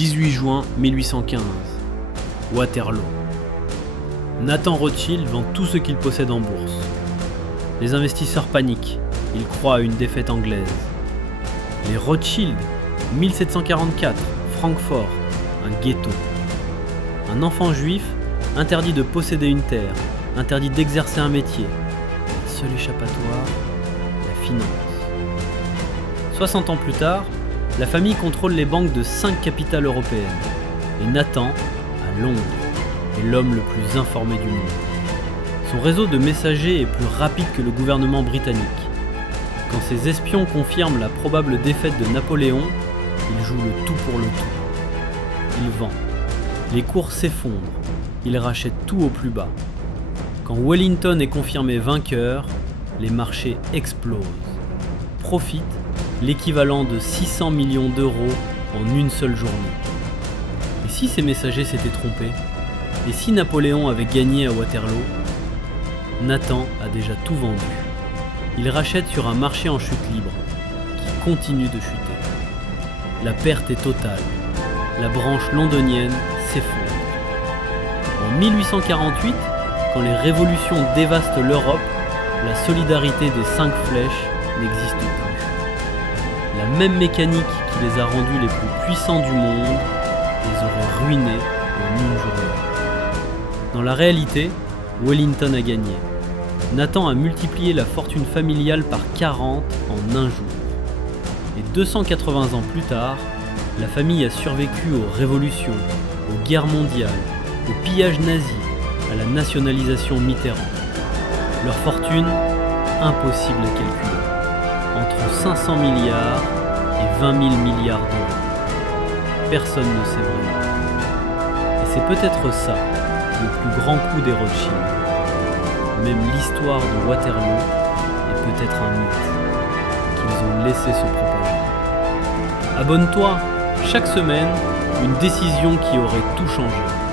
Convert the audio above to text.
18 juin 1815. Waterloo. Nathan Rothschild vend tout ce qu'il possède en bourse. Les investisseurs paniquent, ils croient à une défaite anglaise. Les Rothschild, 1744, Francfort, un ghetto. Un enfant juif, interdit de posséder une terre, interdit d'exercer un métier. Seul échappatoire, la finance. 60 ans plus tard, la famille contrôle les banques de 5 capitales européennes. Et Nathan, à Londres, est l'homme le plus informé du monde. Son réseau de messagers est plus rapide que le gouvernement britannique. Quand ses espions confirment la probable défaite de Napoléon, il joue le tout pour le tout. Il vend. Les cours s'effondrent. Il rachète tout au plus bas. Quand Wellington est confirmé vainqueur, les marchés explosent. Profite l'équivalent de 600 millions d'euros en une seule journée. Et si ces messagers s'étaient trompés? Et si Napoléon avait gagné à Waterloo? Nathan a déjà tout vendu. Il rachète sur un marché en chute libre, qui continue de chuter. La perte est totale. La branche londonienne s'effondre. En 1848, quand les révolutions dévastent l'Europe, la solidarité des 5 flèches n'existe plus. La même mécanique qui les a rendus les plus puissants du monde les aurait ruinés en une journée. Dans la réalité, Wellington a gagné. Nathan a multiplié la fortune familiale par 40 en un jour. Et 280 ans plus tard, la famille a survécu aux révolutions, aux guerres mondiales, au pillage nazi, à la nationalisation Mitterrand. Leur fortune, impossible à calculer. Entre 500 milliards et 20 000 milliards d'euros. Personne ne sait vraiment. Et c'est peut-être ça, le plus grand coup des Rothschild. Même l'histoire de Waterloo est peut-être un mythe qu'ils ont laissé se propager. Abonne-toi, chaque semaine, une décision qui aurait tout changé.